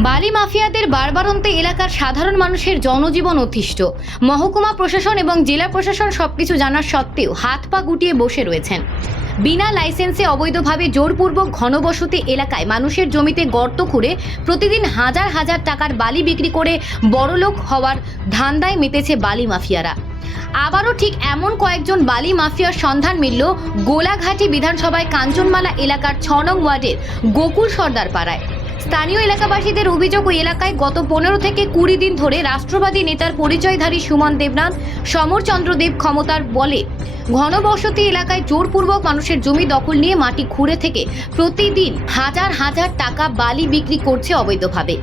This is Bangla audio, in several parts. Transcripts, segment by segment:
বালি মাফিয়াদের বারবারন্তে এলাকার সাধারণ মানুষের জনজীবন অতিষ্ঠ। মহকুমা প্রশাসন এবং জেলা প্রশাসন সবকিছু জানার সত্ত্বেও হাত পা গুটিয়ে বসে রয়েছেন। বিনা লাইসেন্সে অবৈধভাবে জোরপূর্বক ঘনবসতি এলাকায় মানুষের জমিতে গর্ত খুঁড়ে প্রতিদিন হাজার হাজার টাকার বালি বিক্রি করে বড়লোক হওয়ার ধান্দায় মেতেছে বালি মাফিয়ারা। আবারও ঠিক এমন কয়েকজন বালি মাফিয়ার সন্ধান মিলল গোলাঘাটি বিধানসভায় কাঞ্চনমালা এলাকার ৬ নং ওয়ার্ডের গোকুল সর্দার পাড়ায়। স্থানীয় এলাকাবাসীদের অভিযোগ, ওই এলাকায় গত 15 থেকে 20 দিন ধরে রাষ্ট্রবাদী নেতার পরিচয়ধারী সুমন দেবনাথ, সমরচন্দ্র দেব ক্ষমতার বলে ঘনবসতি এলাকায় জোরপূর্বক মানুষের জমি দখল নিয়ে মাটি খুঁড়ে থেকে প্রতিদিন হাজার হাজার টাকা বালি বিক্রি করছে অবৈধভাবে।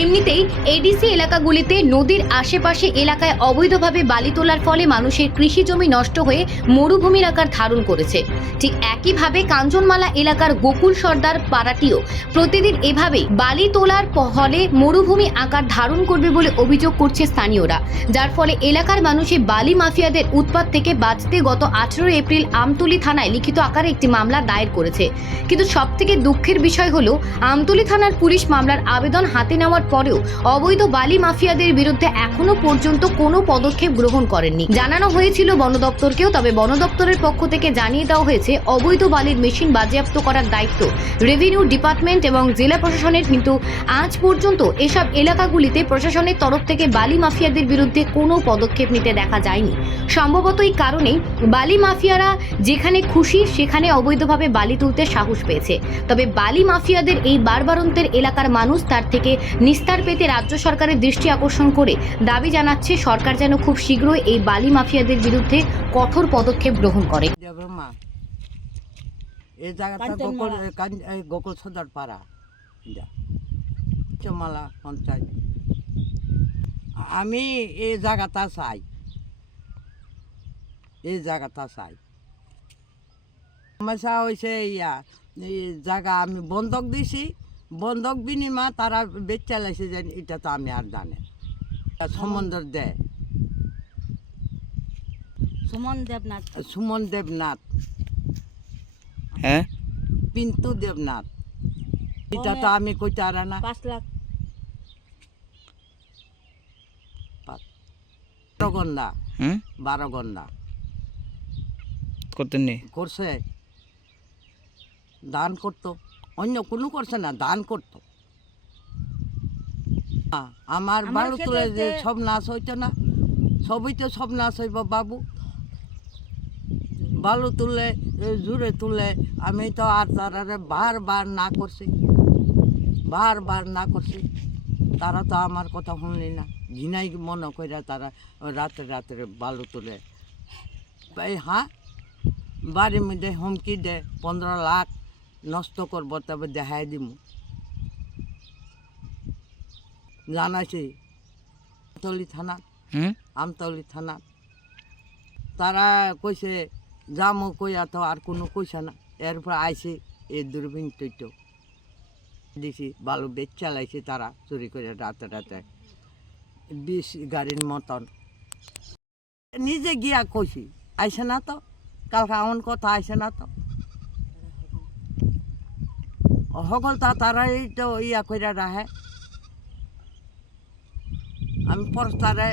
এমনিতেই এডিসি এলাকাগুলিতে নদীর আশেপাশে এলাকায় অবৈধভাবে বালি তোলার ফলে মানুষের কৃষি জমি নষ্ট হয়ে মরুভূমির আকার ধারণ করেছে। ঠিক একইভাবে কাঞ্চনমালা এলাকার গোকুল সর্দার পাড়াটিও প্রতিদিন এভাবেই বালি তোলার ফলে মরুভূমি আকার ধারণ করবে বলে অভিযোগ করছে স্থানীয়রা, যার ফলে এলাকার মানুষের বালি মাফিয়াদের উৎপাত থেকে বাঁচতে গত 18 এপ্রিল আমতলী থানায় লিখিত আকারে একটি মামলা দায়ের করেছে। কিন্তু সবথেকে দুঃখের বিষয় হলো, আমতলী থানার পুলিশ মামলার আবেদন হাতে নেওয়ার পরেও অবৈধ বালি মাফিয়াদের বিরুদ্ধে এখনো পর্যন্ত কোনো পদক্ষেপ গ্রহণ করেননি। জানানো হয়েছিল বন দপ্তরকেও, তবে বন দপ্তরের পক্ষ থেকে জানিয়ে দেওয়া হয়েছে অবৈধ বালির মেশিন বাজেয়াপ্ত করার দায়িত্ব রেভিনিউ ডিপার্টমেন্ট এবং জেলা প্রশাসনের। কিন্তু আজ পর্যন্ত এসব এলাকাগুলিতে প্রশাসনের তরফ থেকে বালি মাফিয়াদের বিরুদ্ধে কোনো পদক্ষেপ নিতে দেখা যায়নি। সম্ভবত এই কারণেই বালি মাফিয়ারা যেখানে খুশি সেখানে অবৈধভাবে বালি তুলতে সাহস পেয়েছে। তবে বালি মাফিয়াদের এই বারবারন্তের এলাকার মানুষ তার থেকে নিস্তার পেতে রাজ্য সরকারের দৃষ্টি আকর্ষণ করে দাবি জানাচ্ছে সরকার যেন খুব শীঘ্রই এই বালি মাফিয়াদের বিরুদ্ধে কঠোর পদক্ষেপ গ্রহণ করে। এই জায়গাটা গোকুল সর্দার পাড়া কাঞ্চনমালা পঞ্চায়েত। আমি এই জায়গাটা চাই, এই জায়গাটা চাই। সমস্যা হয়েছে এই জায়গা আমি বন্ধক দিছি, বন্ধক বিনিময় তারা বেচ চালাইছে, যে এটা তো আমি আর জানে সম্বন্ধ দেয় সুমন দেবনাথ, হ্যাঁ পিন্টু দেবনাথ, এটা তো আমি কইতে আর না। 5 লাখ 12 গন্ডা 12 গন্ডা করতেন নি করছে, দান করতো, অন্য কোনো করছে না, দান করতো। আমার বালু তুলে যে সব নাশ হইতো না, সবই তো সব নাশ হইব বাবু। বালু তুললে জুড়ে তুললে আমি তো আর তারা বারবার না করছি, বারবার না করছি, তারা তো আমার কথা শুনলি না। ঘিনাই মনে করে তারা রাতে রাতে বালু তুলে। হ্যাঁ, বাড়ির মধ্যে হুমকি দে 15 লাখ নষ্ট করবো, তবে দেখাই দিব। জানাইছি আমতলী থানা, আমতলী থানা তারা কইছে যামো, কইয়া তো আর কোনো কইছে না। এরপর আইসি এই দূরবীন টইটো দিছি, বালু বেচ চালাইছে তারা চুরি করে রাতে রাতে 20 গাড়ির মতন। নিজে গিয়া কইছি, আইসে না তো, কালকে এমন কথা আইসে না তো, সকল তারাই তো করে রাখে। আমি পরস্তারে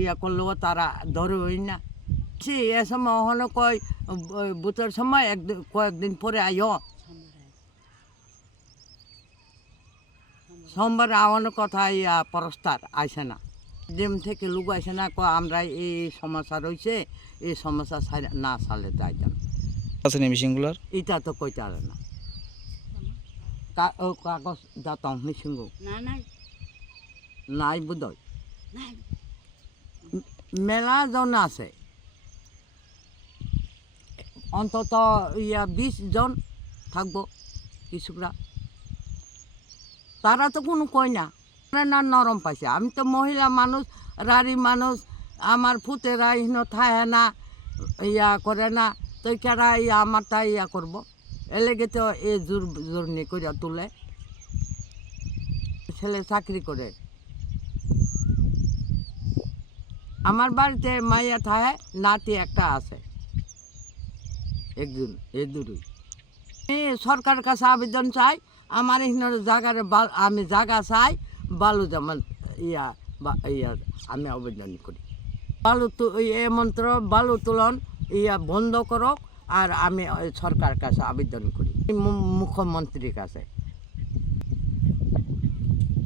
ইয়া করলেও তারা ধরবই না। এ সময় ওখানে কয় বুথের সময় কয়েকদিন পরে আইও, সোমবারে আওয়ানোর কথা পরস্তার আইসে না, ডিম থেকে লুক আইসে না। আমরা এই সমস্যা রয়েছে, এই সমস্যা না সালে যাইতে না। মেশিনগুলোর এটা তো কইতে পারে না, কাগজ দাতাম মিশিং নাই বোধহয়, মেলা জন আছে, অন্তত 20 জন থাকবো কৃষকরা। তারা তো কোনো কয় না, না নরম পাইছে। আমি তো মহিলা মানুষ, রাড়ি মানুষ, আমার ফুতেরা ইনো থাহে না, করে না, তো কেরা আমারটা করবো। এলেগে তো জোর জোর নিয়ে করে তুলে। ছেলে চাকরি করে, আমার বাড়িতে মাইয়া থাহে, নাতি একটা আছে, একজন, এই দুই। সরকারের কাছে আবেদন চাই, আমার এখানে জায়গার আমি জায়গা চাই, বালু যেমন ইয়া আমি আবেদন করি। বালু তো এ মন্ত্র বালু তোলন বন্ধ করক, আর আমি সরকার কাছে আবেদন করি, মুখ্যমন্ত্রীর কাছে।